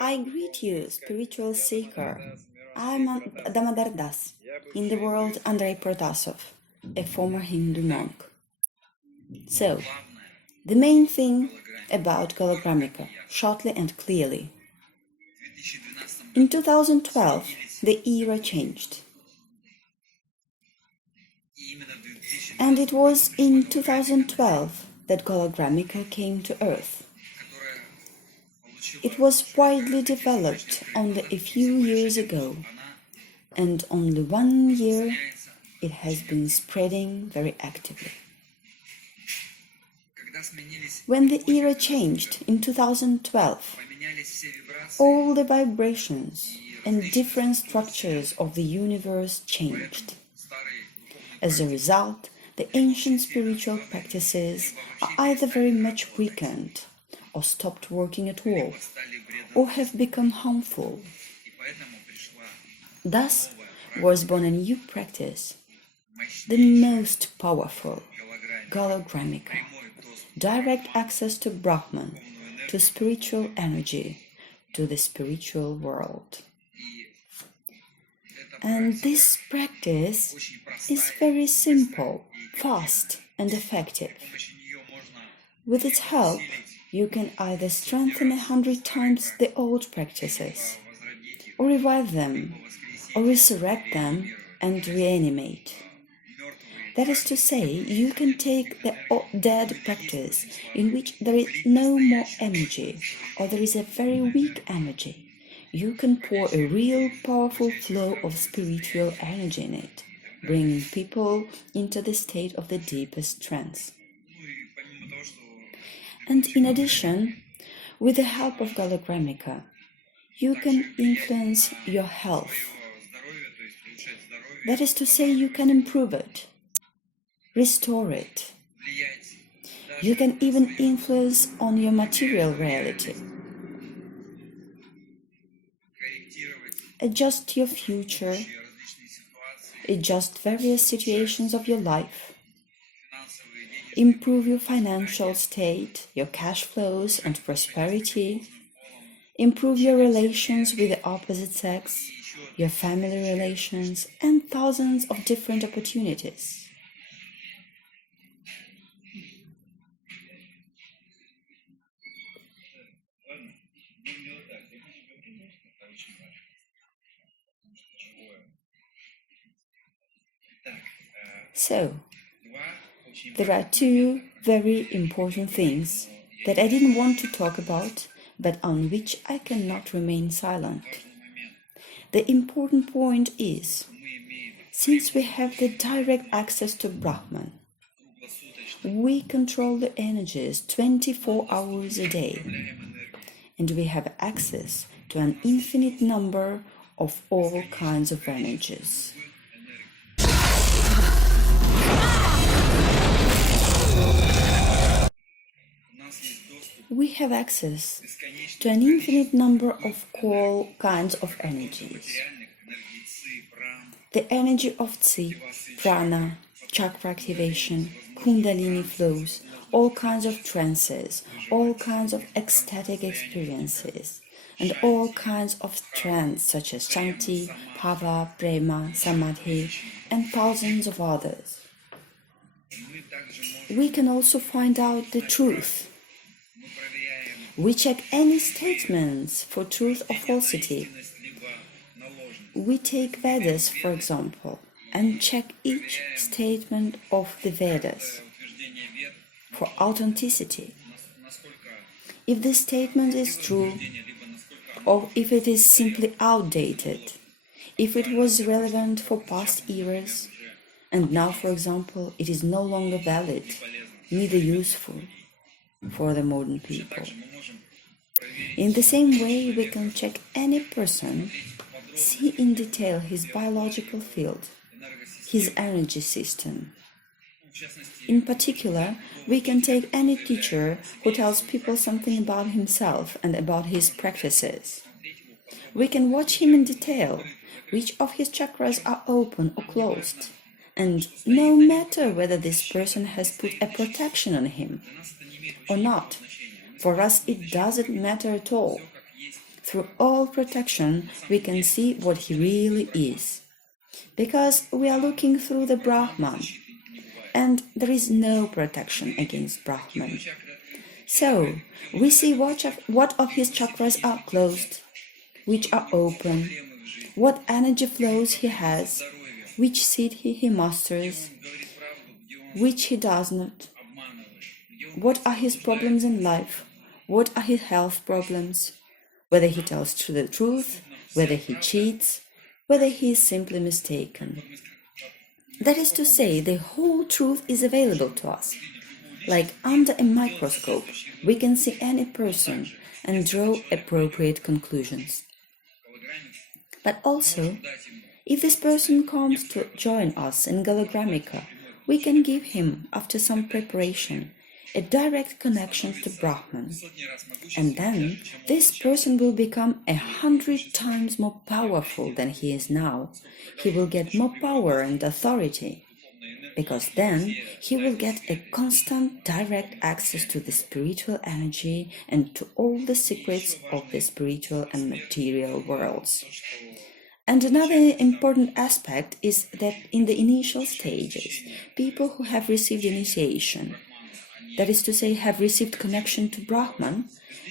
I greet you, spiritual seeker. I'm Damodar Das, in the world Andrei Protasov, a former Hindu monk. So, the main thing about Gologramika, shortly and clearly. In 2012, the era changed. And it was in 2012 that Gologramika came to Earth. It was widely developed only a few years ago, and only 1 year it has been spreading very actively. When the era changed in 2012, all the vibrations and different structures of the universe changed. As a result, the ancient spiritual practices are either very much weakened, or stopped working at all, or have become harmful. Thus was born a new practice, the most powerful, Gologramika, direct access to Brahman, to spiritual energy, to the spiritual world. And this practice is very simple, fast, and effective. With its help, you can either strengthen 100 times the old practices, or revive them, or resurrect them and reanimate. That is to say, you can take the dead practice in which there is no more energy, or there is a very weak energy. You can pour a real powerful flow of spiritual energy in it, bringing people into the state of the deepest trance. And in addition, with the help of Gologramika, you can influence your health. That is to say, you can improve it, restore it. You can even influence on your material reality. Adjust your future, adjust various situations of your life, improve your financial state, your cash flows and prosperity, improve your relations with the opposite sex, your family relations, and thousands of different opportunities. So, there are two very important things that I didn't want to talk about, but on which I cannot remain silent. The important point is, since we have the direct access to Brahman, we control the energies 24 hours a day, and we have access to an infinite number of all kinds of energies. We have access to an infinite number of all kinds of energies. The energy of Tsi, prana, chakra activation, kundalini flows, all kinds of trances, all kinds of ecstatic experiences, and all kinds of trance such as Shanti, Bhava, Prema, Samadhi, and thousands of others. We can also find out the truth. We check any statements for truth or falsity. We take Vedas, for example, and check each statement of the Vedas for authenticity. If the statement is true, or if it is simply outdated, if it was relevant for past eras, and now, for example, it is no longer valid, neither useful for the modern people. In the same way, we can check any person, see in detail his biological field, his energy system. In particular, we can take any teacher who tells people something about himself and about his practices. We can watch him in detail. which of his chakras are open or closed. And no matter whether this person has put a protection on him or not, for us it doesn't matter at all. Through all protection, we can see what he really is. Because we are looking through the Brahman, and there is no protection against Brahman. So, we see what of his chakras are closed, which are open, what energy flows he has, which siddhi he masters, which he does not, what are his problems in life, what are his health problems, whether he tells the truth, whether he cheats, whether he is simply mistaken. That is to say, the whole truth is available to us. Like under a microscope, we can see any person and draw appropriate conclusions. But also, if this person comes to join us in Gologramika, we can give him, after some preparation, a direct connection to Brahman. And then this person will become 100 times more powerful than he is now. He will get more power and authority, because then he will get a constant direct access to the spiritual energy and to all the secrets of the spiritual and material worlds. And another important aspect is that in the initial stages, people who have received initiation, that is to say, have received connection to Brahman,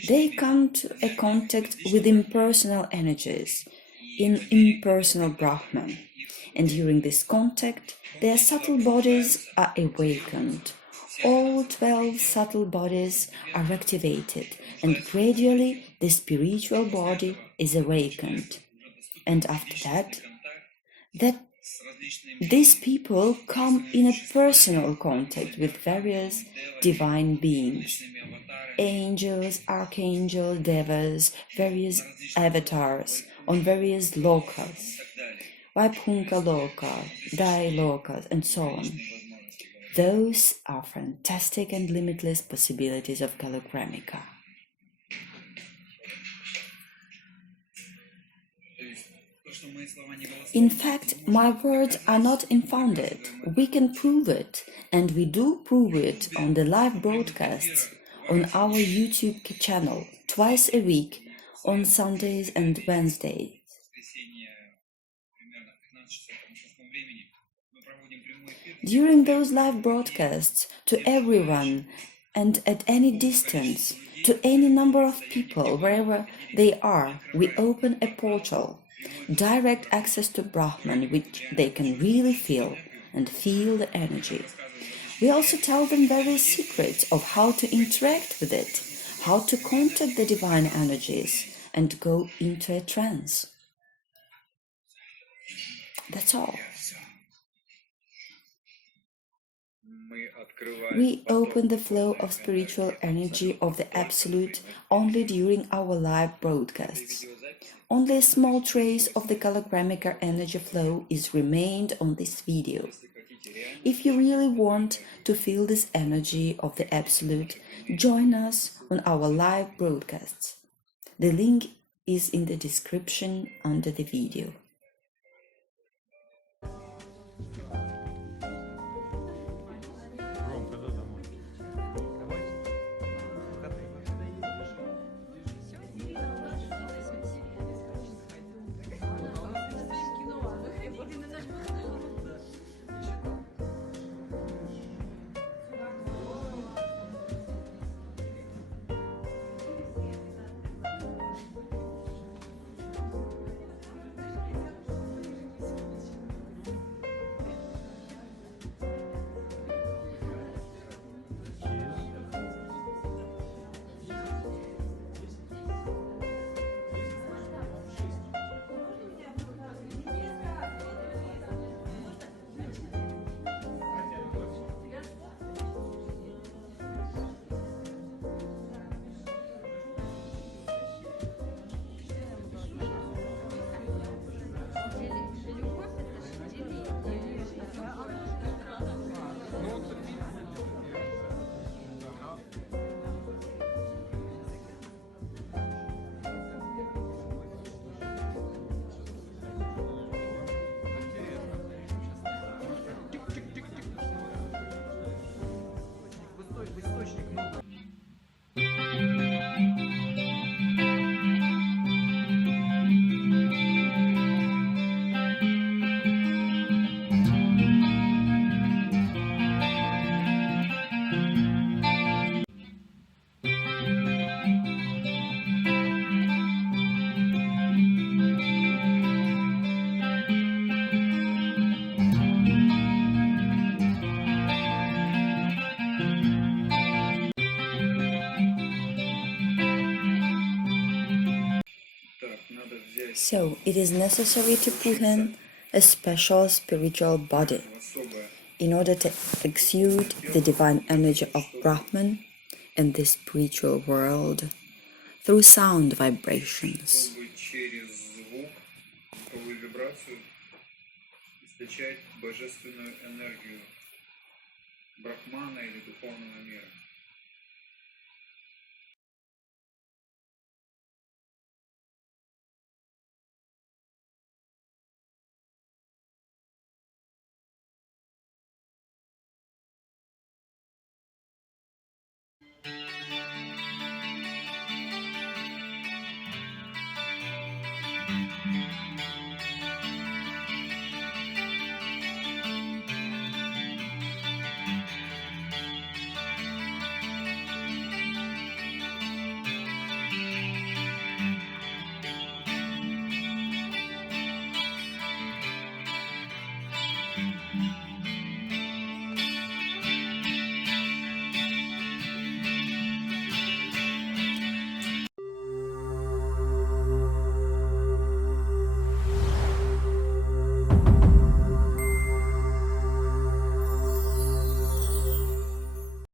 they come to a contact with impersonal energies, in impersonal Brahman. And during this contact, their subtle bodies are awakened. All 12 subtle bodies are activated, and gradually the spiritual body is awakened. And after that these people come in a personal contact with various divine beings, angels, archangels, devas, various avatars on various lokas, Vaibhunka loka, Dai lokas, and so on. Those are fantastic and limitless possibilities of Gologramika. In fact, my words are not unfounded. We can prove it, and we do prove it on the live broadcasts on our YouTube channel twice a week on Sundays and Wednesdays. During those live broadcasts, to everyone and at any distance, to any number of people, wherever they are, we open a portal, direct access to Brahman, which they can really feel and feel the energy. We also tell them various secrets of how to interact with it, how to contact the divine energies and go into a trance. That's all. We open the flow of spiritual energy of the Absolute only during our live broadcasts. Only a small trace of the Gologramika energy flow is remained on this video. If you really want to feel this energy of the Absolute, join us on our live broadcasts. The link is in the description under the video. So it is necessary to put in a special spiritual body in order to exude the divine energy of Brahman in this spiritual world through sound vibrations. источать божественную энергию Брахмана или духовного мира.